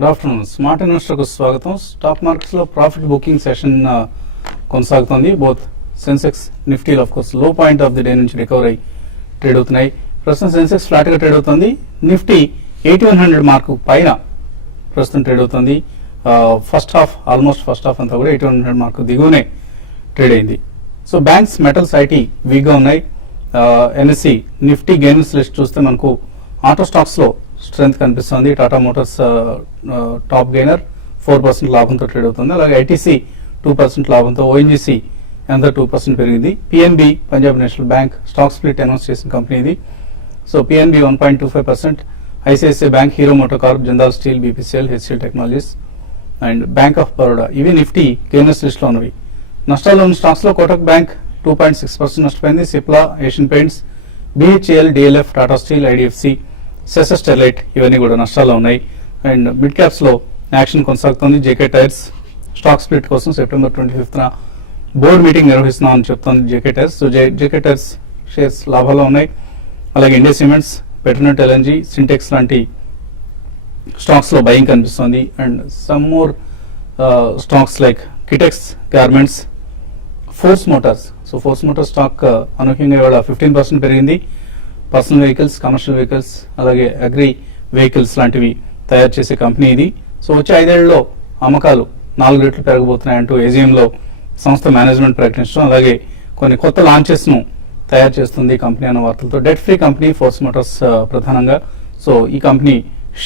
Good afternoon. Smart ఇన్వెస్టర్కు స్వాగతం. Stock markets లో profit booking session కొనసాగుతోంది. బోత్ సెన్సెక్స్ నిఫ్టీలో ఆఫ్ కోర్స్ లో పాయింట్ ఆఫ్ ది డే నుంచి రికవర్ అయ్యి ట్రేడ్ అవుతున్నాయి. ప్రస్తుతం సెన్సెక్స్ ఫ్లాట్ గా ట్రేడ్ అవుతుంది. నిఫ్టీ 8100 మార్కు పైన ప్రస్తుతం ట్రేడ్ అవుతుంది. ఫస్ట్ హాఫ్ అంతా కూడా 8100 మార్కు దిగువనే ట్రేడ్ అయింది. So banks, metals, IT week గా ఉన్నాయి. ఎన్ఎస్సి నిఫ్టీ గెయిన్స్ లిస్ట్ చూస్తే మనకు ఆటో స్టాక్స్ లో స్ట్రెంత్ కనిపిస్తుంది. టాటా మోటార్స్ టాప్ గెయినర్ 4% లాభంతో ట్రేడ్ అవుతుంది. అలాగే ఐటీసీ 2% లాభంతో, ఓఎన్జీసీ ఎంత 2% పెరిగింది. PNB, Punjab national bank stock split announce చేసిన కంపెనీ ఇది. So PNB 1.25%, ICICI bank, hero motor Corp, Jindal steel, BPCL, HCl technologies and bank of Baroda ఇవి నిఫ్టీ గెయినర్స్ లిస్ట్ లో ఉన్నవి. నష్టాల్లో ఉన్న స్టాక్స్ లో కోటక్ బ్యాంక్ 2.6% నష్టపోయింది. Cipla, Asian paints, BHEL, DLF, Tata steel, IDFC, Sesa Sterlite ఇవన్నీ కూడా నష్టాల్లో ఉన్నాయి. అండ్ మిడ్ క్యాప్స్ లో యాక్షన్ కొనసాగుతోంది. జేకే టైర్స్ స్టాక్ స్ప్లిట్ కోసం సెప్టెంబర్ 25న బోర్డు మీటింగ్ నిర్వహిస్తున్నామని చెప్తోంది JK tyres. So JK tyres shares లాభాల్లో ఉన్నాయి. అలాగే India cements, Petronet LNG, Sintex లాంటి స్టాక్స్ లో బయింగ్ కనిపిస్తోంది. And some more stocks like Kitex garments, force motors. So force motor stock అనూహ్యంగా ఇవాళ 15% పెరిగింది. పర్సనల్ వెహికల్స్, కమర్షియల్ వెహికల్స్, అలాగే అగ్రి వెహికల్స్ లాంటివి తయారు చేసే కంపెనీ ఇది. సో వచ్చే 5 ఏళ్లలో అమ్మకాలు 4 రెట్లు పెరగబోతున్నాయంటూ ఏజిఎం లో సంస్థ మేనేజ్మెంట్ ప్రకటించడం, అలాగే కొన్ని కొత్త లాంచెస్ ను తయారు చేస్తుంది కంపెనీ అన్న వార్తలతో. Debt free company force motors ప్రధానంగా. సో ఈ కంపెనీ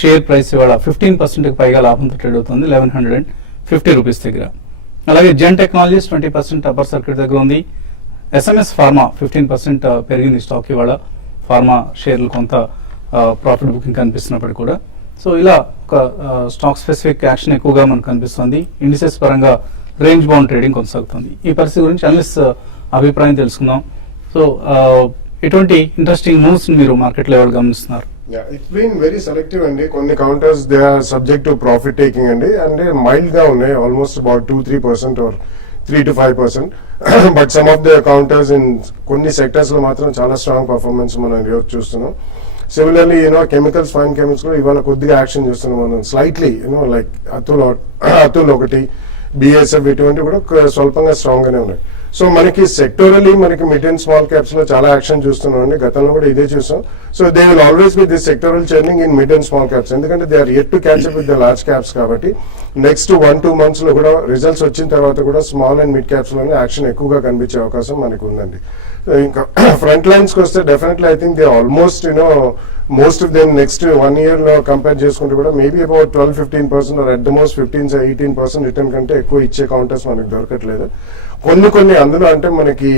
షేర్ ప్రైస్ ఇవాళ 15% పైగా లాభంతో ట్రేడ్ అవుతుంది, 1150 రూపీస్ దగ్గర. అలాగే జెన్ టెక్నాలజీస్ 20% అప్పర్ సర్క్యూట్ దగ్గర ఉంది. ఎస్ఎంఎస్ ఫార్మా 15% పెరిగింది స్టాక్ ఇవాళ. ఫార్మా షేర్లు కొంత ప్రాఫిట్ బుకింగ్ కనిపిస్తున్నప్పటికీ కూడా. సో ఇలా ఒక స్టాక్ స్పెసిఫిక్ యాక్షన్ ఎక్కువగా మనకు కనిపిస్తుంది. ఇండిసెస్ పరంగా రేంజ్ బౌండ్ ట్రేడింగ్ కొనసాగుతుంది. ఈ పరిస్థితి గురించి అనలిస్ట్ అభిప్రాయం తెలుసుకుందాం. సో ఎటువంటి ఇంట్రెస్టింగ్ మూవ్స్ మీరు మార్కెట్ లో ఎవరు గమనిస్తున్నారు? ఇట్స్ బీన్ వెరీ సెలెక్టివ్ అండి. కొన్ని counters they are subject to profit taking అండి. అంటే మైల్డ్ గా ఉన్నాయి, almost about 2-3% or 3-5%. But some of the counters in కొన్ని సెక్టర్స్ లో మాత్రం చాలా స్ట్రాంగ్ పర్ఫార్మెన్స్ మనం ఈరోజు చూస్తున్నాం. సిమిలర్లీ కెమికల్స్, ఫైన్ కెమికల్స్ కూడా ఇవాళ కొద్దిగా యాక్షన్ చూస్తున్నాం మనం. స్లైట్లీ లైక్ అతుల్ ఒకటి, బిఎస్ఎఫ్ ఇటువంటి కూడా స్వల్పంగా స్ట్రాంగ్ గానే ఉన్నాయి. సో మనకి సెక్టోరల్లీ మనకి మిడ్ అండ్ స్మాల్ క్యాప్స్ లో చాలా యాక్షన్ చూస్తున్నాం అండి. గతంలో కూడా ఇదే చూసాం. So they will always be this sectoral churning in mid and small caps, ఎందుకంటే they are yet to catch up with the large caps. కాబట్టి నెక్స్ట్ 1-2 months లో కూడా రిజల్ట్స్ వచ్చిన తర్వాత కూడా స్మాల్ అండ్ మిడ్ క్యాప్స్ లోనే యాక్షన్ ఎక్కువగా కనిపించే అవకాశం మనకు ఉందండి. ఇంకా ఫ్రంట్ లైన్స్ కి వస్తే definitely I think they almost most of them next 1 year లో కంపేర్ చేసుకుంటే కూడా maybe about 12-15% or at the most 15-18% return కంటే ఎక్కువ ఇచ్చే కౌంటర్స్ మనకు దొరకట్లేదు. కొన్ని అందులో అంటే మనకి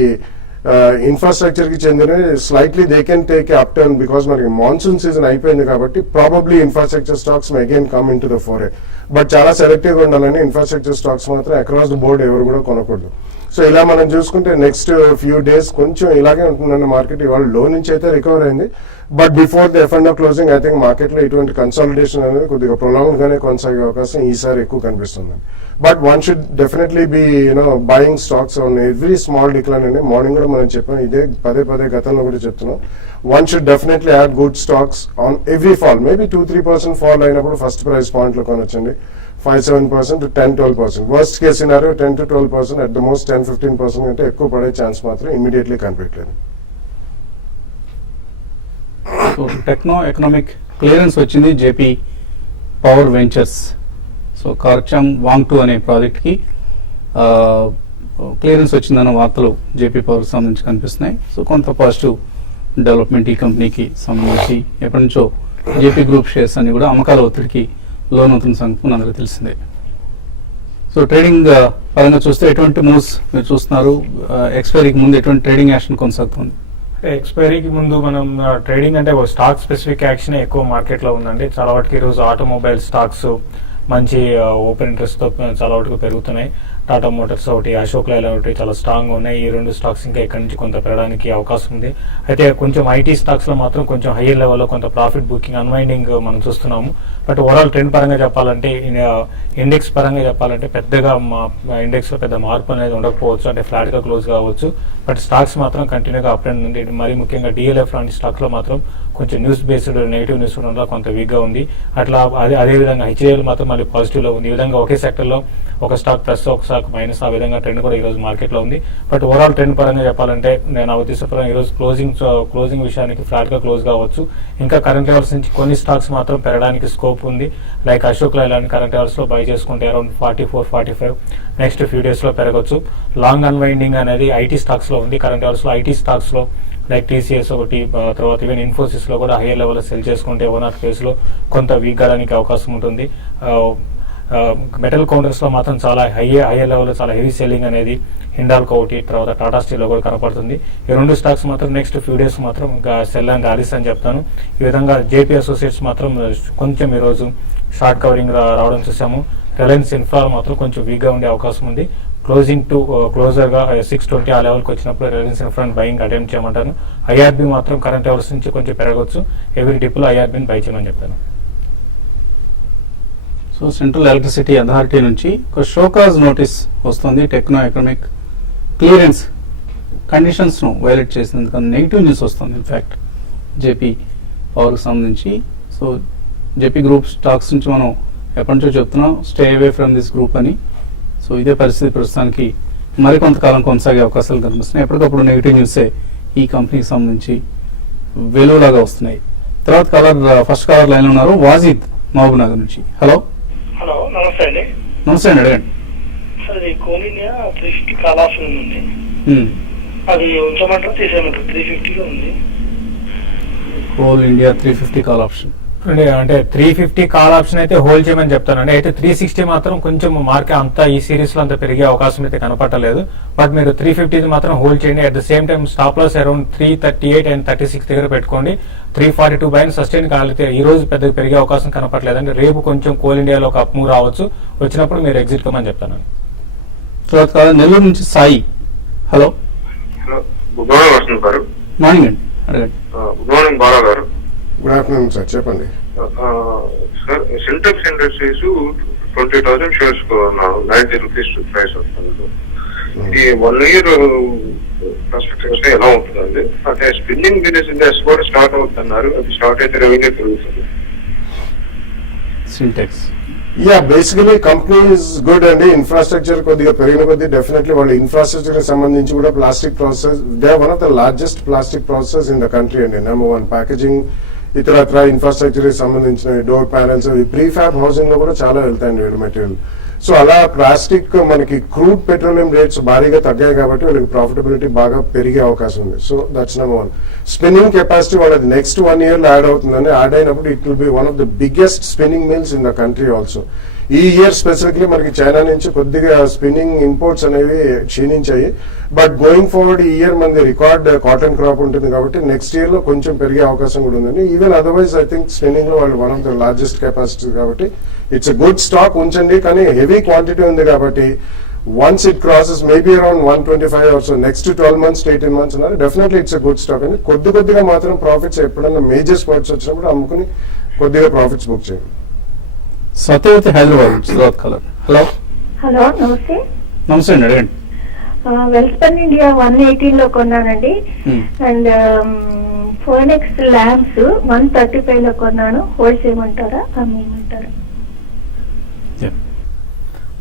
ఇన్ఫ్రాస్ట్రక్చర్ కి చెందిన slightly they can take up turn because మనకి మాన్సూన్ సీజన్ అయిపోయింది కాబట్టి probably infrastructure stocks again come in to the fore. But చాలా సెలెక్టివ్ గా ఉండాలని ఇన్ఫ్రాస్ట్రక్చర్ స్టాక్స్ మాత్రం అక్రాస్ ద బోర్డ్ ఎవరు కూడా కొనకూడదు. సో ఇలా మనం చూసుకుంటే నెక్స్ట్ ఫ్యూ డేస్ కొంచెం ఇలాగే ఉంటుందండి మార్కెట్. ఇవాళ లో నుంచి అయితే రికవర్ అయింది. But before the F&O closing I think market లో ఇటువంటి కన్సాలిడేషన్ అనేది కొద్దిగా ప్రొలాంగ్డ్ గానే కొనసాగే అవకాశం ఈసారి ఎక్కువ కనిపిస్తుంది. But one should definitely be buying stocks on every small decline అని మార్నింగ్ కూడా మనం చెప్పాం. ఇదే పదే గతంలో కూడా చెప్తున్నాం. One should definitely add good stocks on every fall. Maybe 2-3% fall అయినప్పుడు ఫస్ట్ ప్రైస్ పాయింట్ లో కొనొచ్చండి. 5-7% to 10-12%. Worst case scenario 10-12%, at the most 10-15% కంటే ఎక్కువ పడే ఛాన్స్ మాత్రం ఇమీడియట్లీ కనిపించలేదు. టెక్నో ఎకనామిక్ క్లియరెన్స్ వచ్చింది జేపీ పవర్ వెంచర్స్. సో కార్చమ్ వాంగ్2 అనే ప్రాజెక్ట్ కి క్లియరెన్స్ వచ్చిందన్న వార్తలు జేపీ పవర్ సంబంధించి కనిపిస్తున్నాయి. సో కొంత పాజిటివ్ డెవలప్మెంట్ ఈ కంపెనీకి సంబంధించి. ఎప్పటి నుంచో జేపీ గ్రూప్ షేర్స్ అని కూడా అమ్మకాల ఒత్తిడికి లోనవుతున్న సంగతి అందరికీ తెలిసిందే. సో ట్రేడింగ్ పరంగా చూస్తే ఎటువంటి మూవ్స్ మీరు చూస్తున్నారు? ఎక్స్పైరీకి ముందు ఎటువంటి ట్రేడింగ్ యాక్షన్ కొనసాగుతుంది? ఎక్స్పైరీకి ముందు మనం ట్రేడింగ్ అంటే స్టాక్ స్పెసిఫిక్ యాక్షన్ ఎక్కువ మార్కెట్ లో ఉందండి. చాలా వాటికి ఈరోజు ఆటోమొబైల్ స్టాక్స్ మంచి ఓపెన్ ఇంట్రెస్ట్ తో చాలా వాటికి పెరుగుతున్నాయి. టాటా మోటార్స్ ఒకటి, అశోక్ లైలాండ్ ఒకటి చాలా స్ట్రాంగ్ ఉన్నాయి. ఈ రెండు స్టాక్స్ ఇంకా ఇక్కడ నుంచి కొంత పెరగడానికి అవకాశం ఉంది. అయితే కొంచెం ఐటీ స్టాక్స్ లో మాత్రం కొంచెం హైయర్ లెవెల్లో కొంత ప్రాఫిట్ బుకింగ్ అన్వైండింగ్ మనం చూస్తున్నాము. బట్ ఓవరాల్ ట్రెండ్ పరంగా చెప్పాలంటే ఇండెక్స్ పరంగా చెప్పాలంటే పెద్దగా ఇండెక్స్ లో పెద్ద మార్పు అనేది ఉండకపోవచ్చు, అంటే ఫ్లాట్ గా క్లోజ్ కావచ్చు. బట్ స్టాక్స్ మాత్రం కంటిన్యూగా అప్ అండ్ ఉంది. మరి ముఖ్యంగా డిఎల్ఎఫ్ లాంటి స్టాక్స్ లో మాత్రం కొంచెం న్యూస్ బేస్డ్ నెగిటివ్ న్యూస్ ఉండడం వల్ల కొంత వీక్ గా ఉంది. అట్లా అదే విధంగా హెచ్ఏఎల్ మాత్రం మళ్ళీ పాజిటివ్ లో ఉంది. ఈ విధంగా ఒకే సెక్టర్ లో ఒక స్టాక్ ప్లస్ ఒక స్టాక్ మైనస్, ఆ విధంగా ట్రెండ్ కూడా ఈ రోజు మార్కెట్ లో ఉంది. బట్ ఓవరాల్ ట్రెండ్ పరంగా చెప్పాలంటే నేను ఉద్దేశపరంగా ఈ రోజు క్లోజింగ్ విషయానికి ఫ్లాట్ గా క్లోజ్ కావచ్చు. ఇంకా కరెంట్ లెవెల్స్ నుంచి కొన్ని స్టాక్స్ మాత్రం పెరగడానికి స్కోప్ ఉంది. Like Ashok Leyland current levels లో బై చేసుకుంటే అరౌండ్ 44-45 నెక్స్ట్ ఫ్యూ డేస్ లో పెరగచ్చు. లాంగ్ అన్వైండింగ్ అనేది ఐటీ స్టాక్స్ లో ఉంది. కరెంట్ లెవెల్స్ లో ఐటీ స్టాక్స్ లో లైక్ టీసీఎస్ ఒకటి, తర్వాత ఈవెన్ ఇన్ఫోసిస్ లో కూడా హైయర్ లెవెల్ సెల్ చేసుకుంటే 1 కేసు లో కొంత వీక్ కావడానికి అవకాశం ఉంటుంది. మెటల్ కౌంటర్స్ లో మాత్రం చాలా హైయర్ లెవెల్ చాలా హెవీ సెల్లింగ్ అనేది హిండాల్కో ఒకటి, తర్వాత టాటా స్టీల్ లో కూడా కనపడుతుంది. ఈ రెండు స్టాక్స్ మాత్రం నెక్స్ట్ ఫ్యూ డేస్ మాత్రం సెల్ అండ్ ర్యాలీస్ అని చెప్తాను. ఈ విధంగా జేపీ అసోసియేట్స్ మాత్రం కొంచెం ఈ రోజు షార్ట్ కవరింగ్ రావడం చూసాము. రిలయన్స్ ఇన్ఫ్రా మాత్రం కొంచెం వీక్ గా ఉండే అవకాశం ఉంది. క్లోజింగ్ టు క్లోజర్ గా 620 ఆ లెవెల్కి వచ్చినప్పుడు రిలయన్స్ ఇన్ఫ్రా బయింగ్ అటెంప్ట్ చేయమంటాను. ఐఆర్బి మాత్రం కరెంట్ లెవెల్స్ నుంచి కొంచెం పెరగవచ్చు. ఎవరి డిప్ లో ఐఆర్బిని బై చేయమని చెప్పాను. సో సెంట్రల్ ఎలక్ట్రిసిటీ అథారిటీ నుంచి ఒక షోకాజ్ నోటీస్ వస్తుంది. టెక్నో ఎకనామిక్ క్లియరెన్స్ కండిషన్స్ ను వైలేట్ చేసినందుకు నెగిటివ్ న్యూస్ వస్తుంది. ఇన్ఫాక్ట్ జేపీ పవర్కి సంబంధించి. సో జేపీ గ్రూప్ స్టాక్స్ నుంచి మనం ఎప్పటి నుంచో చెప్తున్నాం stay away from this group అని. సో ఇదే పరిస్థితి ప్రస్తుతానికి మరికొంతకాలం కొనసాగే అవకాశాలు కనిపిస్తున్నాయి. ఎప్పటికప్పుడు నెగిటివ్ న్యూసే ఈ కంపెనీకి సంబంధించి వెలువలాగా వస్తున్నాయి. తర్వాత ఫస్ట్ కాలర్ లైన్ ఉన్నారు వాజిద్ మహబూబ్ నగర్ నుంచి. హలో నమస్తే అండి. నమస్తే అండి, అడగండి. సార్ ఇది కోల్ ఇండియా 350 కాల్ ఆప్షన్ ఉంది. అది ఉంచమంటారు తీసేయమంటారు? 350 ఉంది. కోల్ ఇండియా 350 కాల్ ఆప్షన్ అంటే 350 కాల్ ఆప్షన్ అయితే హోల్డ్ చేయమని చెప్తానండి. అయితే 360 మాత్రం కొంచెం మార్కెట్ అంతా ఈ సిరీస్ లో అంతా పెరిగే అవకాశం అయితే కనపడలేదు. బట్ మీరు 350 మాత్రం హోల్డ్ చేయండి. At the same time stop loss around 338 and 36 దగ్గర పెట్టుకోండి. 342 బైన్ సస్టైన్ కాలితే ఈ రోజు పెద్దగా పెరిగే అవకాశం కనపడలేదండి. రేపు కొంచెం కోల్ ఇండియాలో ఒక అప్ మూవ్ రావచ్చు. వచ్చినప్పుడు మీరు ఎగ్జిట్ కమని చెప్తాను. తర్వాత నెల్లూరు నుంచి సాయి. హలో గుడ్ మార్నింగ్ వస్తుంది గారు. మార్నింగ్ అండి, అడగండి. గుడ్ మార్నింగ్ బాలా గారు. గుడ్ ఆఫ్టర్నూన్ సార్, చెప్పండి. Sir Sintex Industries 20,000 shares 90 rupees price వస్తుంది. ఇది 1 year పర్స్పెక్టివ్ ఎలా ఉంటుందండి? అంటే స్పిన్నింగ్ బిజినెస్ ఇండస్ట్రీ కూడా స్టార్ట్ అవుతున్నారు. అది స్టార్ట్ అయితే రెవెన్యూ పెరుగుతుంది. Sintex yeah, basically company is good అండి. ఇన్ఫ్రాస్ట్రక్చర్ కొద్దిగా పెరిగిన కొద్ది డెఫినెట్లీ వాళ్ళ ఇన్ఫ్రాస్ట్రక్చర్ సంబంధించి కూడా plastic process, they are one of the largest plastic process in the country అండి. నెంబర్ 1 ప్యాకేజింగ్, ఇతరత్ర ఇన్ఫ్రాస్ట్రక్చర్ సంబంధించిన డోర్ ప్యానల్స్, ప్రీఫ్యాబ్ హౌసింగ్ లో కూడా చాలా వెళ్తాయండి వీళ్ళ మెటీరియల్. సో అలా ప్లాస్టిక్ మనకి క్రూడ్ పెట్రోలియం రేట్స్ భారీగా తగ్గాయి కాబట్టి వాళ్ళకి ప్రాఫిటబిలిటీ బాగా పెరిగే అవకాశం ఉంది. So that's number 1. Spinning capacity వాళ్ళది నెక్స్ట్ 1 year లో యాడ్ అవుతుందని, యాడ్ అయినప్పుడు it will be one of the biggest spinning mills in the country also. ఈ ఇయర్ స్పెసిఫిక్లీ మనకి చైనా నుంచి కొద్దిగా స్పిన్నింగ్ ఇంపోర్ట్స్ అనేవి క్షీణించాయి. బట్ గోయింగ్ ఫార్వర్డ్ ఈ ఇయర్ మనది రికార్డ్ కాటన్ క్రాప్ ఉంటుంది కాబట్టి నెక్స్ట్ ఇయర్ లో కొంచెం పెరిగే అవకాశం కూడా ఉందండి. Even otherwise I think spinning లో వాళ్ళు one of the largest capacity కాబట్టి ఇట్స్ ఎ గుడ్ స్టాక్, ఉంచండి. కానీ హెవీ క్వాంటిటీ ఉంది కాబట్టి once it crosses maybe around 125 or so next 12 months to 18 months ఉన్నారు, definitely it's a good stock అండి. కొద్దిగా మాత్రం ప్రాఫిట్స్ ఎప్పుడన్నా మేజర్ స్పాట్స్ వచ్చినప్పుడు అమ్ముకుని కొద్దిగా ప్రాఫిట్స్ బుక్ చేయండి. సత్యవతి హైదరాబాద్ నుంచి తర్వాత కలర్. హలో నమస్తే. నమస్తే అండి, అడగండి. వెల్స్పన్ ఇండియా 118 లో కొన్నానండి. అండ్ ఫోనెక్స్ ల్యాంప్స్ 135 లో కొన్నాను. హోల్డ్ చేయమంటారా అమ్మేయమంటారా?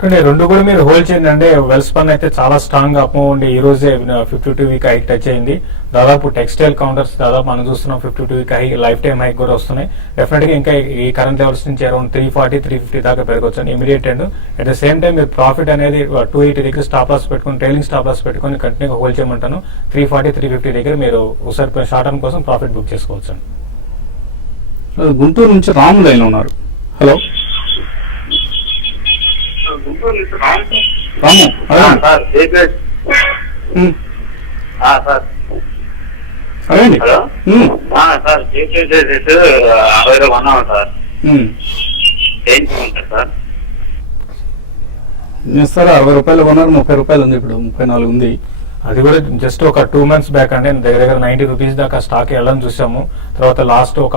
అంటే రెండు కూడా మీరు హోల్డ్ చేయండి. అంటే వెల్స్పన్ అయితే చాలా స్ట్రాంగ్ అప్ ఉండి ఈ రోజే 52 వీక్ హైక్ టచ్ అయింది. దాదాపు టెక్స్టైల్ కౌంటర్స్ దాదాపు మనం చూస్తున్నాం 52 week high, life time hike కూడా వస్తున్నాయి. డెఫినెట్ గా ఇంకా ఈ కరెంట్ లెవెల్స్ నుంచి అరౌండ్ 340-350 దాకా పెరగవచ్చు immediate. And at the same time మీరు ప్రాఫిట్ అనేది 280 దగ్గర స్టాప్ లాస్ పెట్టుకుని, ట్రైలింగ్ స్టాప్ లాస్ పెట్టుకుని కంటిన్యూగా హోల్డ్ చేయమంటాను. 340-350 దగ్గర మీరు ఒకసారి షార్ట్ టర్మ్ కోసం ప్రాఫిట్ బుక్ చేసుకోవచ్చు. గుంటూరు నుంచి రామ్ లైన్ లో ఉన్నారు. హలో రాము, అడగండి. హలో సార్, జీపీఎస్ 60 కొన్నాము సార్. ఏం చేయమంటారు సార్? ఇస్తారా 60 రూపాయలు కొన్నారు, 30 రూపాయలు ఉంది, ఇప్పుడు 34 ఉంది. అది కూడా జస్ట్ ఒక 2 months బ్యాక్ అంటే దగ్గర 90 రూపీస్ దాకా స్టాక్ వెళ్ళడం చూసాము. తర్వాత లాస్ట్ ఒక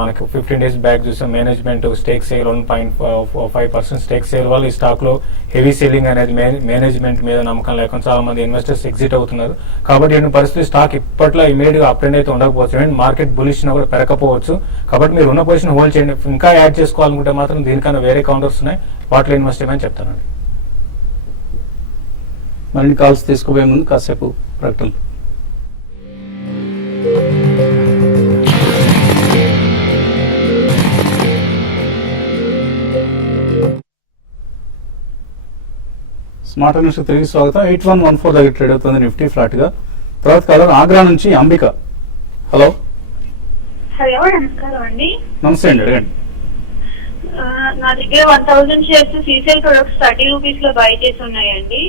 మనకి 15 days బ్యాక్ చూసాం management stake sale 1.5% stake sale వల్ల ఈ స్టాక్ లో హెవీ సేలింగ్ అనేది మేనేజ్మెంట్ మీద నమ్మకం లేకుండా చాలా మంది ఇన్వెస్టర్స్ ఎగ్జిట్ అవుతున్నారు. కాబట్టి ఈ పరిస్థితి స్టాక్ ఇప్పట్లో ఇమీడియట్ గా అప్ ట్రెండ్ అయితే ఉండకపోవచ్చు, మార్కెట్ బులిష్ కూడా పెరగకపోవచ్చు. కాబట్టి మీరు ఉన్న పొజిషన్ హోల్డ్ చేయండి. ఇంకా యాడ్ చేసుకోవాలనుకుంటే మాత్రం దీనికన్నా వేరే కౌంటర్స్ ఉన్నాయి, వాటిలో ఇన్వెస్ట్ చేయమని చెప్తానండి. మరిన్ని కాల్స్ తీసుకోబోయే ముందు కాసేపు ప్రకటనలు. స్మార్ట్ న్యూస్ తిరిగి స్వాగతం. 8114 దగ్గర ట్రేడ్ అవుతుంది నిఫ్టీ ఫ్లాట్ గా. తర్వాత కాలర్ ఆగ్రా నుంచి అంబిక. హలో హలో, నమస్కారం అండి. నమస్తే అండి, అడగండి. నా దగ్గర 1000 షేర్స్ సీసీఎల్ ప్రొడక్ట్స్ 30 రూపీస్ లో బై చేసి ఉన్నాయండి.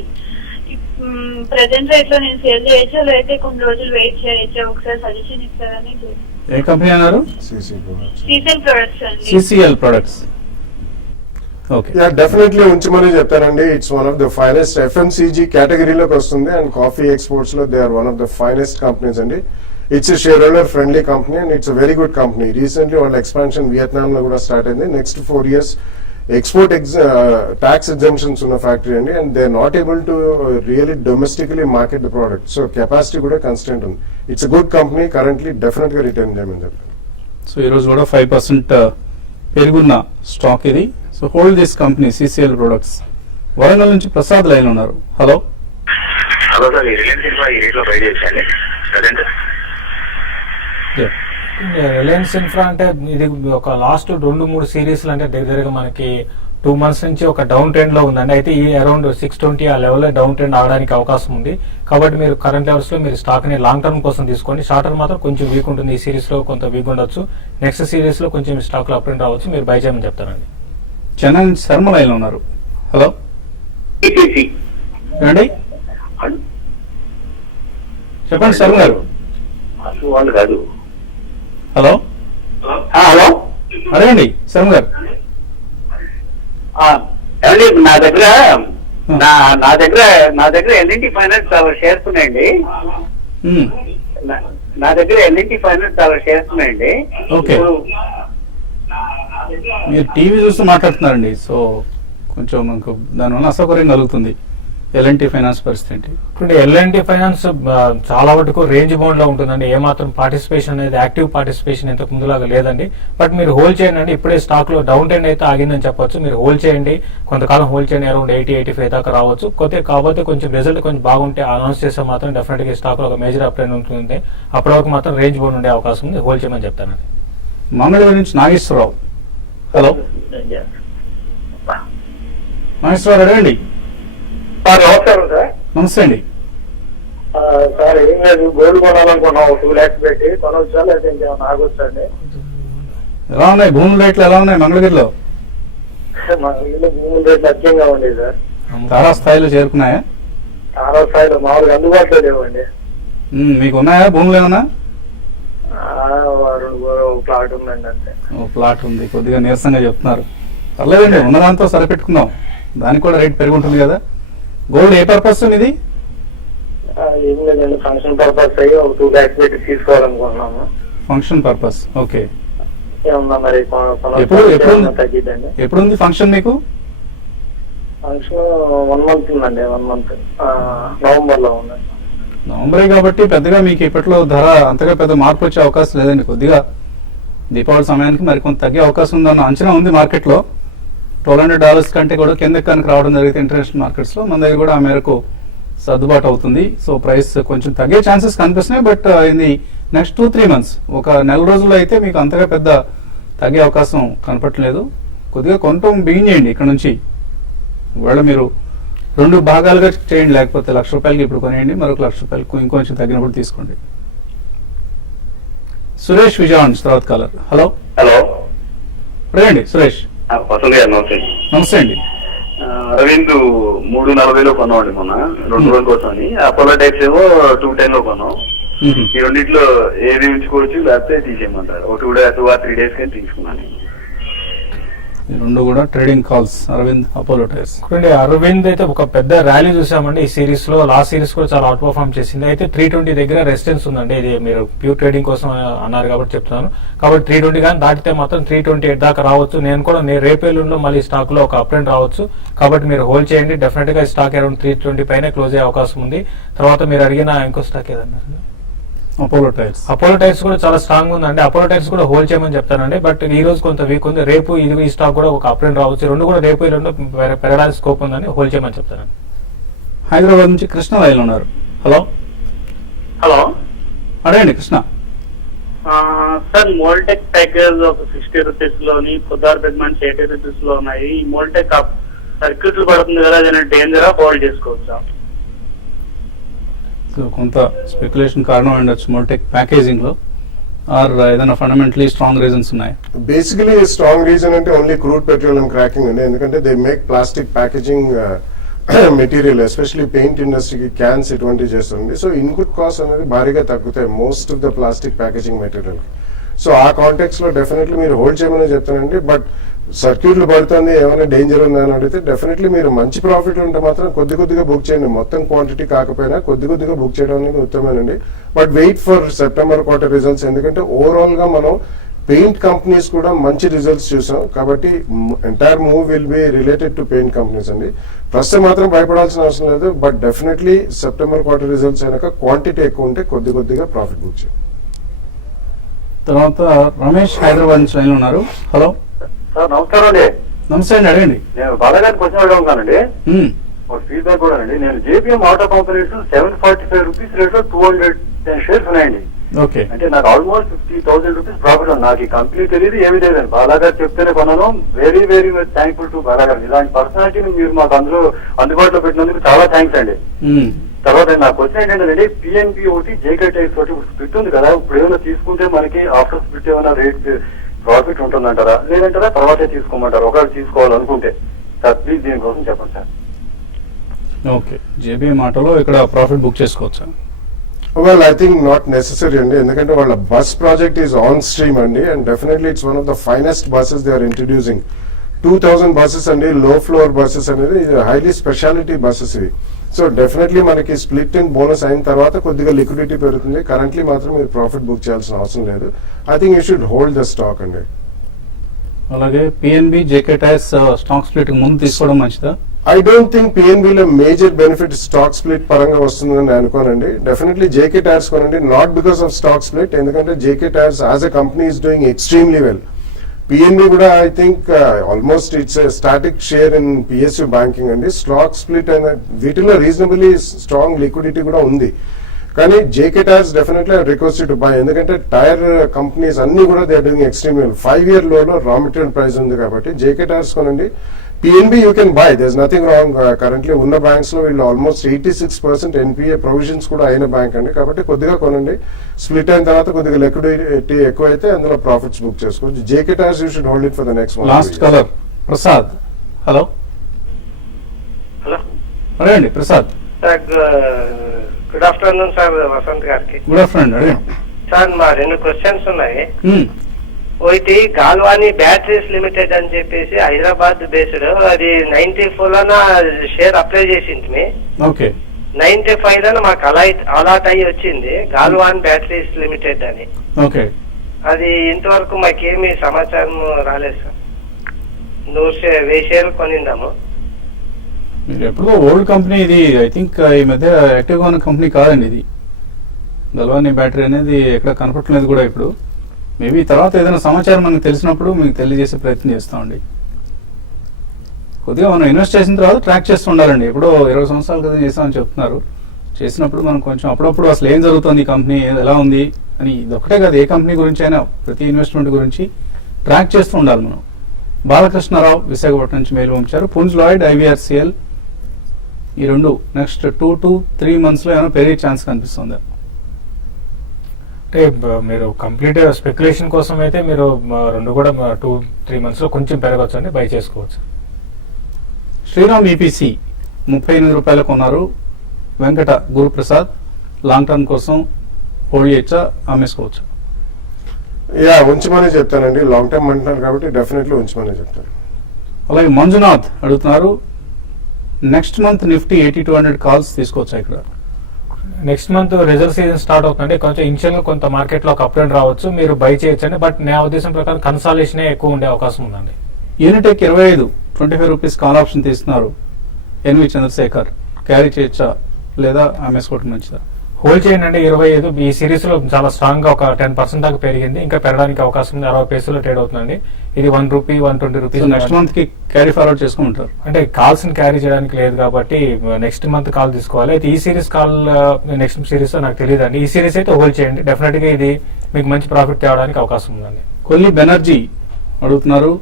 ప్రెసెంట్ రేట్ లో నేను సేల్ చేయొచ్చా లేకపోతే కొన్ని రోజులు వెయిట్ చేయొచ్చా, ఒకసారి సజెషన్ ఇస్తారని. ఏ కంపెనీ అన్నారు? సీసీఎల్ ప్రొడక్ట్స్ అండి. CCL products. Okay, yeah definitely ఉంచమని చెప్తానండి. It's one of the finest FMCG కేటగిరీలోకి వస్తుంది అండ్ కాఫీ ఎక్స్పోర్ట్స్ లో they are one of the finest companies అండి. It's share holder friendly company and it's very good company. Recently వాళ్ళ expansion Vietnam లో కూడా start అయింది. Next 4 years export tax exemptions ఉన్న factory అండి and they are not able to really domestically market the product. So capacity కూడా constant ఉంది. It's good company. Currently definite గా return చేయమని చెప్పారు. సో ఈ రోజు కూడా 5% పెరుగున్న స్టాక్ ఇది. So hold this company CCL products. Warangal నుంచి ప్రసాద్ లైన్ ఉన్నారు. Hello hello sir, Reliance infra ఈ రేట్ లో బై చేశాను ప్రజెంట్. రిలయన్స్ ఇన్ఫ్రా అంటే ఇది ఒక లాస్ట్ 2-3 సిరీస్ అంటే దగ్గరగా మనకి 2 months నుంచి ఒక డౌన్ ట్రెండ్ లో ఉందండి. అయితే ఈ అరౌండ్ 620 ఆ లెవెల్ లో డౌన్ ట్రెండ్ అవడానికి అవకాశం ఉంది. కాబట్టి మీరు కరెంట్ లెవెల్స్ లో మీరు స్టాక్ ని లాంగ్ టర్మ్ కోసం తీసుకోండి. షార్ట్ టర్మ్ మాత్రం కొంచెం వీక్ ఉంటుంది. ఈ సిరీస్ లో కొంత వీక్ ఉండొచ్చు, నెక్స్ట్ సిరీస్ లో కొంచెం స్టాక్ లో అప్ ట్రెండ్ రావచ్చు. మీరు బై చేయమని చెప్తానండి. చెన్నై నుంచి శర్మ లైన్ ఉన్నారు. హలో ఏమండి, చెప్పండి శర్మ గారు. వాళ్ళు కాదు. హలో హలో, అడగండి శర్మ గారు. ఏమండి నా దగ్గర ఎల్ఎన్టీ ఫైనాన్స్ చాలా షేర్స్ ఉన్నాయండి. మ్మ్. నా దగ్గర ఎల్ఎన్టీ ఫైనాన్స్ చాలా షేర్స్ ఉన్నాయండి. ఓకే, మీరు టీవీ చూస్తూ మాట్లాడుతున్నారండి. సో కొంచెం మనకు దానివల్ల అసౌకర్యం కలుగుతుంది. ఎల్ఎన్టీ ఫైనాన్స్ పరిస్థితి ఏంటి? ఇప్పుడు ఎల్ఎన్టీ ఫైనాన్స్ చాలా వరకు రేంజ్ బౌండ్ లో ఉంటుందండి. ఏమాత్రం పార్టిసిపేషన్ అనేది యాక్టివ్ పార్టిసిపేషన్ ఇంతకు ముందులాగా లేదండి. బట్ మీరు హోల్డ్ చేయండి. ఇప్పుడే స్టాక్ లో డౌన్ ట్రెండ్ అయితే ఆగిందని చెప్పొచ్చు. మీరు హోల్డ్ చేయండి, కొంతకాలం హోల్డ్ చేయండి. అరౌండ్ 80-85 దాకా రావచ్చు. కాకపోతే కొంచెం రిజల్ట్ కొంచెం బాగుంటే అనౌన్స్ చేస్తే మాత్రం డెఫినెట్ గా స్టాక్ లో ఒక మేజర్ అప్ ట్రెండ్ ఉంటుంది. అప్పటి వరకు మాత్రం రేంజ్ బౌండ్ ఉండే అవకాశం ఉంది. హోల్డ్ చేయమని చెప్తానండి. మంగళగిరి నుంచి నాగేశ్వరరావు. హలో నాగేశ్వరరావు, అడగండి. నమస్కారం సార్. నమస్తే అండి. సార్ ఏం లేదు, గోల్డ్ కొనాలనుకున్నాం 2 lakhs పెట్టి. కొనవచ్చా లేదా ఇంకేమన్నా ఆగొచ్చండి? ఎలా ఉన్నాయి భూముల రేట్లు, ఎలా ఉన్నాయి మంగళగిరిలో? మా ఇల్లు భూముల రేట్లు అత్యంగా ఉండేది సార్. తారా స్థాయిలో చేరుకున్నాయా? చాలా స్థాయిలో మామూలుగా అందుబాటులో లేవండి. మీకు ఉన్నాయా భూములు ఏమన్నా? ప్లాట్ ఉందండి అంతే. ఓ ప్లాట్ ఉంది, కొద్దిగా నీరసంగా చెప్తున్నారు. పర్లేదండి, ఉన్నదాంతో సరిపెట్టుకుందాం. దానికి కూడా రేట్ పెరుగుంటుంది కదా. గోల్డ్ ఏ పర్పస్ ఇది? ఏం లేదండి, ఫంక్షన్ పర్పస్ అయ్యి ఒక 2 lakhs పెట్టి తీసుకోవాలనుకుంటున్నాము. Function purpose. ఓకే, ఏమన్నా మరి తగ్గిద్దండి? ఎప్పుడుంది ఫంక్షన్ మీకు? ఫంక్షన్ 1 month ఉందండి. 1 month నవంబర్ లో ఉందండి. నవంబరే కాబట్టి పెద్దగా మీకు ఇప్పట్లో ధర అంతగా పెద్ద మార్పు వచ్చే అవకాశం లేదండి. కొద్దిగా దీపావళి సమయానికి మరికొంత తగ్గే అవకాశం ఉందన్న అంచనా ఉంది మార్కెట్లో. $1,200 కంటే కూడా కిందకి కనుక రావడం జరిగితే ఇంటర్నేషనల్ మార్కెట్స్ లో మన దగ్గర కూడా ఆ మేరకు సర్దుబాటు అవుతుంది. సో ప్రైస్ కొంచెం తగ్గే ఛాన్సెస్ కనిపిస్తున్నాయి. బట్ ఇది నెక్స్ట్ 2-3 months, ఒక నెల రోజుల్లో అయితే మీకు అంతగా పెద్ద తగ్గే అవకాశం కనపట్లేదు. కొద్దిగా కొనటం బిగిన్ చేయండి ఇక్కడ నుంచి. ఒకవేళ మీరు 2 భాగాలుగా చేయండి, లేకపోతే ₹1,00,000 ఇప్పుడు కొనేయండి, మరొక ₹1,00,000 ఇంకొంచెం తగ్గినప్పుడు తీసుకోండి. సురేష్ విజయవాడ నుంచి తర్వాత కాలర్. హలో హలో, రండి సురేష్. వసంత్ గారు నమస్తే. నమస్తే అండి. అరవింద్ 340 కొన్నామండి మొన్న 2 రోజుల కోసం అని. అపోలో టైప్స్ ఏమో 210 లో కొన్నాం. ఈ రెండింటిలో ఏది ఉంచుకోవచ్చు లేకపోతే తీసేయమంటారు? ఒక 2 or 3 days కానీ తీసుకున్నాను. ఈ రెండు కూడా trading calls Arvind, Apollo Tyres. చూడండి అరవింద్ అయితే ఒక పెద్ద ర్యాలీ చూసామండి ఈ సిరీస్ లో. లాస్ట్ సిరీస్ కూడా చాలా అవుట్ పర్ఫార్మ్ చేసింది. అయితే 320 దగ్గర రెసిస్టెన్స్ ఉందండి. ఇది మీరు ప్యూర్ ట్రేడింగ్ కోసం అన్నారు కాబట్టి చెప్తున్నాను. కాబట్టి 320 కానీ దాటితే మాత్రం 328 దాకా రావచ్చు. నేను కూడా రేపేళ్ళలో మళ్ళీ స్టాక్ లో ఒక అప్ ట్రెండ్ రావచ్చు. కాబట్టి మీరు హోల్డ్ చేయండి. డెఫినెట్ గా స్టాక్ అరౌండ్ 320 పైన క్లోజ్ అయ్యే అవకాశం ఉంది. తర్వాత మీరు అడిగిన ఇంకో స్టాక్ ఏదన్నారు, అపోలో టైర్స్. అపోలో టైర్స్ కూడా చాలా స్ట్రాంగ్ ఉందండి. అపోలో టైర్స్ కూడా హోల్డ్ చేయమని చెప్తానండి. బట్ ఈ రోజు కొంత వీక్ ఉంది. రేపు ఈ స్టాక్ కూడా ఒక అప్ ట్రెండ్ రావచ్చు. రెండు కూడా రేపు రెండు పెరగడానికి స్కోప్ ఉందని హోల్డ్ చేయమని చెప్తాను. హైదరాబాద్ నుంచి కృష్ణ లైన్ ఉన్నారు. హలో హలో అడగండి కృష్ణ. సార్ మోల్టెక్ ప్యాకేజ్ ఒక 60 రూపీస్ లోని, ఖుదార్ బెగ్మాన్ 80 రూపీస్ లో ఉన్నాయి. ఈ మోల్టెక్ సర్క్యూట్లు పడుతుంది కదా, ఏదైనా డేంజరా హోల్డ్ చేసుకోవచ్చా? కొంత స్పెక్యులేషన్ కారణం ఉండొచ్చు మోల్టెక్ ప్యాకేజింగ్ లో, ఆర్ ఏదైనా ఫండమెంటలీ స్ట్రాంగ్ రీజన్స్ ఉన్నాయి? బేసికలీ స్ట్రాంగ్ రీజన్ అంటే ఓన్లీ క్రూడ్ పెట్రోలియం క్రాకింగ్ అండి. ఎందుకంటే they make plastic packaging material, especially paint ఇండస్ట్రీకి క్యాన్స్ ఇటువంటివి చేస్తుంది. సో ఇన్పుట్ కాస్ట్ అనేది భారీగా తగ్గుతాయి most of the plastic packaging material. So ఆ కాంటెక్స్ లో డెఫినెట్లీ మీరు హోల్డ్ చేయమని చెప్తానండి. బట్ సర్క్యూట్లు పడుతుంది, ఏమైనా డేంజర్ ఉందని అడిగితే డెఫినెట్లీ మీరు మంచి ప్రాఫిట్ ఉంటే మాత్రం కొద్దిగా బుక్ చేయండి. మొత్తం క్వాంటిటీ కాకపోయినా కొద్దిగా బుక్ చేయడం అనేది ఉత్తమేనండి. But wait for September quarter results. ఎందుకంటే ఓవరాల్ గా మనం పెయింట్ కంపెనీస్ కూడా మంచి రిజల్ట్స్ చూసాం. కాబట్టి entire move will be related to paint companies అండి. ప్రస్తుతం మాత్రం భయపడాల్సిన అవసరం లేదు. But definitely September quarter results అయినాక క్వాంటిటీ ఎక్కువ ఉంటే కొద్దిగా ప్రాఫిట్ బుక్ చేయండి. తర్వాత రమేష్ హైదరాబాద్ నుంచి లైన్ ఉన్నారు. హలో సార్ నమస్కారం అండి. నమస్తే అండి, అడగండి. నేను బాలగారికి క్వశ్చన్ అడగనున్నానండి. ఒక ఫీడ్బ్యాక్ కూడా అండి. నేను JPM auto companies 745 rupees rate లో 210 షేర్స్ ఉన్నాయండి. ఓకే, అంటే నాకు ఆల్మోస్ట్ 50,000 రూపీస్ ప్రాఫిట్ ఉంది. నాకు ఈ కంపెనీ తెలియదు, ఏమి తెలియదు. బాలాగారు చెప్తేనే కొన్నాను. వెరీ వెరీ థ్యాంక్ఫుల్ టు బాలాగారు. ఇలాంటి పర్సనాలిటీని మీరు మాకు అందుబాటులో పెట్టినందుకు చాలా థ్యాంక్స్ అండి. తర్వాత నా క్వశ్చన్ ఏంటంటే పిఎన్బి ఒకటి, జేకే టైర్స్ ఒకటి స్ప్లిట్ ఉంది కదా, ఇప్పుడు ఏమైనా తీసుకుంటే మనకి ఆఫ్టర్ స్ప్లిట్ ఏమైనా రేట్ ప్రాఫిట్ ఉంటుందంటారా, లేదంటారా తర్వాతే తీసుకోమంటారా ఒకవేళ తీసుకోవాలనుకుంటే? సార్ ప్లీజ్ దీనికోసం చెప్పండి సార్. ఓకే, జేబీఎం ఆటోలో ఇక్కడ ప్రాఫిట్ బుక్ చేసుకోవచ్చా? Well, I think not necessary అండి. ఎందుకంటే వాళ్ళ bus project is on stream అండి. And definitely it's one of the finest buses they are introducing. 2000 buses అండి, లో ఫ్లోర్ బస్సెస్ అనేది హైలీ స్పెషాలిటీ బస్సెస్ ఇవి. సో డెఫినెట్లీ మనకి split and bonus అయిన తర్వాత కొద్దిగా లిక్విడిటీ పెరుగుతుంది. కరెంట్లీ మాత్రం మీరు ప్రాఫిట్ బుక్ చేయాల్సిన అవసరం లేదు. I think you should hold the stock అండి. అలాగే PNB, JK tyres stock split ముందు తీసుకోవడం మంచిదా? ఐ డోంట్ థింక్ పిఎన్బిలో మేజర్ బెనిఫిట్ స్టాక్ స్ప్లిట్ పరంగా వస్తుందని నేను అనుకోనండి. డెఫినెట్లీ జేకే టైర్స్ కొనండి, not because of stock split. ఎందుకంటే JK tyres as a company is doing extremely well. PNB కూడా I think almost it's static share in PSU banking అండి. Stock split అయిన వీటిలో రీజనబుల్లీ స్ట్రాంగ్ లిక్విడిటీ కూడా ఉంది. కానీ JK Tyres definitely request to buy. ఎందుకంటే tyre companies అన్ని కూడా they are doing extreme well. 5 year లోలో రా మెటీరియల్ ప్రైస్ ఉంది కాబట్టి జేకే టైర్స్ కొనండి. PNB you can buy, there is nothing wrong. Currently ఉన్న బ్యాంక్స్ లో వీళ్ళు ఆల్మోస్ట్ 86% ఎన్పిఏ ప్రొవిజన్స్ కూడా అయిన బ్యాంక్ అండి. కాబట్టి కొద్దిగా కొనండి. స్ప్లిట్ అయిన తర్వాత కొద్దిగా లిక్విడిటీ ఎక్కువ అయితే అందులో ప్రాఫిట్స్ బుక్ చేసుకోవచ్చు. JK tyres you should hold it for the next one. Last caller Prasad. Hello hello అడగండి Prasad. Sir good afternoon sir, Vasant గారికి. గుడ్ ఆఫ్టర్నూన్, అడగండి. సార్ మా 2 క్వశ్చన్స్ ఉన్నాయి. ఒకటి గాల్వానీ బ్యాటరీస్ లిమిటెడ్ అని చెప్పేసి హైదరాబాద్ బేస్డ్, అది 94 లోన షేర్ అప్లై చేసింది. ఓకే, 95 లోన మాకు అలాట్ అయ్యి వచ్చింది గాల్వాన్ బ్యాటరీస్ లిమిటెడ్ అని. ఓకే, అది ఇంతవరకు మాకేమి సమాచారం రాలేదు సార్. 100 షేర్లు కొనిందాము. మీరు ఎప్పుడో ఓల్డ్ కంపెనీ ఇది. ఐ థింక్ ఈ మధ్య యాక్టివ్గా ఉన్న కంపెనీ కాదండి ఇది. గల్వానీ బ్యాటరీ అనేది ఎక్కడ కనపడలేదు కూడా ఇప్పుడు. మేబీ తర్వాత ఏదైనా సమాచారం మనకు తెలిసినప్పుడు మీకు తెలియజేసే ప్రయత్నం చేస్తామండి. కొద్దిగా మనం ఇన్వెస్ట్ చేసిన తర్వాత ట్రాక్ చేస్తూ ఉండాలండి. ఎప్పుడో 20 సంవత్సరాల క్రితం చేస్తామని చెప్తున్నారు. చేసినప్పుడు మనం కొంచెం అప్పుడప్పుడు అసలు ఏం జరుగుతుంది, ఈ కంపెనీ ఎలా ఉంది అని, ఇది ఒకటే కాదు, ఏ కంపెనీ గురించి అయినా ప్రతి ఇన్వెస్ట్మెంట్ గురించి ట్రాక్ చేస్తూ ఉండాలి మనం. బాలకృష్ణారావు విశాఖపట్నం నుంచి మెయిల్ పంపించారు. పుంజ్ లాయిడ్, ఐవీఆర్సీఎల్ ఈ రెండు నెక్స్ట్ 2 to 3 months లో ఏమైనా పెరిగే ఛాన్స్ కనిపిస్తుంది. అంటే మీరు కంప్లీట్ స్పెక్యులేషన్ కోసం అయితే మీరు రెండు కూడా 2-3 months లో కొంచెం పెరగచ్చు అండి, బై చేసుకోవచ్చు. శ్రీరామ్ ఈపీసీ 38 రూపాయలకు ఉన్నారు. వెంకట గురుప్రసాద్ లాంగ్ టర్మ్ కోసం హోల్డ్ చేయొచ్చా, అమ్మేసుకోవచ్చా? యా, ఉంచమని చెప్తానండి. లాంగ్ టర్మ్ అంటున్నారు కాబట్టి డెఫినెట్లీ ఉంచమని చెప్తాను. అలాగే మంజునాథ్ అడుగుతున్నారు, నెక్స్ట్ మంత్ నిఫ్టీ 8200 కాల్స్ తీసుకోవచ్చా ఇక్కడ? Next month result season start అవుతుందండి. కొంచెం ఇనిషియల్ గా కొంత మార్కెట్ లో ఒక అప్ అండ్ రావచ్చు, మీరు బై చేయొచ్చండి. బట్ నా ఉద్దేశం ప్రకారం కన్సాలేషన్ ఎక్కువ ఉండే అవకాశం ఉందండి. యూనిటెక్ 25 రూపీస్ కాల్ ఆప్షన్ తీస్తున్నారు. ఎన్వి చంద్రశేఖర్ క్యారీ చేయొచ్చా లేదా అమ్మేసుకోవటం మంచిదా? హోల్డ్ చేయండి అండి. 25 ఈ సిరీస్ లో చాలా స్ట్రాంగ్ గా ఒక 10% దాకా పెరిగింది, ఇంకా పెరగడానికి అవకాశం ఉంది. 60 పైసలు ట్రేడ్ అవుతుందండి. ఇది 1 రూపీ 120 రూపీస్ నెక్స్ట్ మంత్ కి క్యారీ ఫార్వర్డ్ చేసుకుంటారు. అంటే కాల్స్ ని క్యారీ చేయడానికి లేదు కాబట్టి నెక్స్ట్ మంత్ కాల్ తీసుకోవాలి. అయితే ఈ సిరీస్ కాల్ నెక్స్ట్ సిరీస్ నాకు తెలియదు అండి. ఈ సిరీస్ అయితే హోల్డ్ చేయండి, డెఫినెట్ గా ఇది మీకు మంచి ప్రాఫిట్ తేవడానికి అవకాశం ఉందండి. కొల్లి బెనర్జీ అడుగుతున్నారు,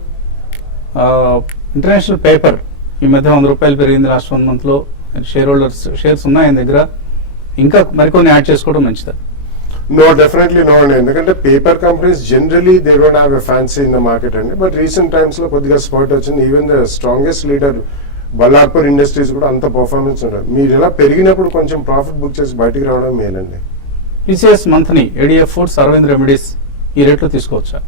ఇంటర్నేషనల్ పేపర్ ఈ మధ్య 100 రూపాయలు పెరిగింది లాస్ట్ 1 మంత్ లో. షేర్ హోల్డర్స్ షేర్స్ ఉన్నాయి ఆయన దగ్గర, ఇంకా మరికొన్ని యాడ్ చేసుకోవడం మంచిదా? No, definitely no అండి. ఎందుకంటే paper companies generally they don't have a fancy in the market అండి. బట్ రీసెంట్ టైమ్స్ లో కొద్దిగా స్పర్ట్ వచ్చింది. Even the strongest leader Ballarpur industries కూడా అంత పర్ఫార్మెన్స్ ఉంటుంది. మీరు ఇలా పెరిగినప్పుడు కొంచెం ప్రాఫిట్ బుక్ చేసి బయటికి రావడం మేలండి. టీసీఎస్ మంత్ని, ఏడిఎఫ్ ఫుడ్స్, అరవింద్ రెమెడీస్ ఈ రేట్లో తీసుకోవచ్చా?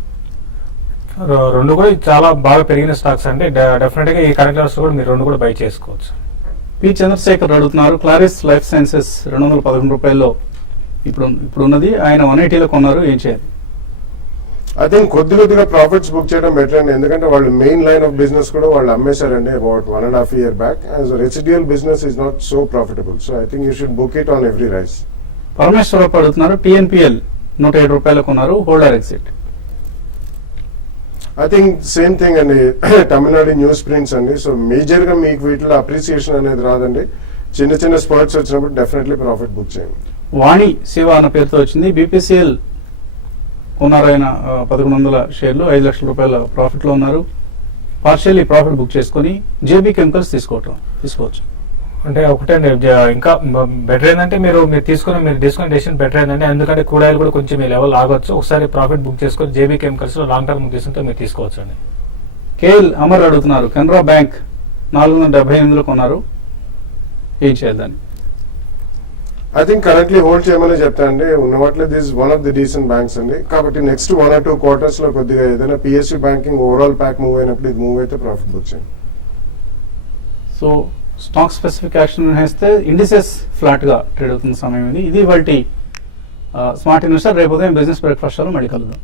రెండు కూడా చాలా బాగా పెరిగిన స్టాక్స్ అండి. డెఫినెట్ గా ఈ కరెంట్ లెవెల్స్ కూడా మీరు రెండు కూడా బై చేసుకోవచ్చు. పి చంద్రశేఖర్ అడుగుతున్నారు, క్లారిస్ లైఫ్ సైన్సెస్ 211 రూపాయల్లో ఇప్పుడు ఉన్నది, ఆయన 180లో కొన్నారు, ఏం చేయాలి? ఐ థింక్ కొద్దిగా ప్రాఫిట్స్ బుక్ చేయడం బెటర్ అండి. ఎందుకంటే వాళ్ళు మెయిన్ లైన్ ఆఫ్ బిజినెస్ కూడా వాళ్ళు అమ్మేశారండి about 1.5 year back. As residual business is not so profitable. So I think you should book it on every rise. Parameswararao అడుగుతున్నారు, టిఎన్పిఎల్ 107 రూపాయలు కొన్నారు, hold or exit. I think same thing అండి. Tamil Nadu news prints అండి. So major గా మీకు వీటిలో appreciation అనేది రాదండి. చిన్న స్పాట్స్ వచ్చినప్పుడు డెఫినెట్లీ ప్రాఫిట్ బుక్ చేయండి. వాణి శివ అన్న పేరుతో వచ్చింది. బీపీసీఎల్ కొన్నారు ఆయన 1100 షేర్లు, 5 లక్షల రూపాయల ప్రాఫిట్ లో ఉన్నారు. పార్షియల్లీ ప్రాఫిట్ బుక్ చేసుకుని జేబీ కెమికల్స్ తీసుకోవచ్చు. అంటే ఒకటే ఇంకా బెటర్ ఏంటంటే మీరు తీసుకునే డెసిషన్ బెటర్ ఏంటంటే, ఎందుకంటే క్రూడ్ ఆయిల్ కూడా కొంచెం మీ లెవెల్ ఆగొచ్చు. ఒకసారి ప్రాఫిట్ బుక్ చేసుకొని జేబీ కెమికల్స్ లో లాంగ్ టర్మ్ ఉద్దేశంతో మీరు తీసుకోవచ్చు అండి. కేఎల్ అమర్ అడుగుతున్నారు, కెనరా బ్యాంక్ 478లో కొన్నారు, ఏం చేద్దాన్ని? ఐ థింక్ కరెంట్లీ హోల్డ్ చేయమని చెప్తానండి. ఉన్న వాటిలో this one of the decent banks అండి. కాబట్టి నెక్స్ట్ 1 or 2 quarters లో కొద్దిగా ఏదైనా PSU banking overall pack move అయినప్పుడు ఇది మూవ్ అయితే ప్రాఫిట్ బుక్ చేయండి. సో స్టాక్ స్పెసిఫిక్ యాక్షన్ వేస్తే ఇండిసెస్ ఫ్లాట్ గా ట్రేడ్ అవుతున్న సమయం ఇది. వాటి స్మార్ట్ ఇన్వెస్టర్. రేపు ఉదయం బిజినెస్ బ్రేక్ఫాస్ట్ లో మళ్ళీ కలుద్దాం.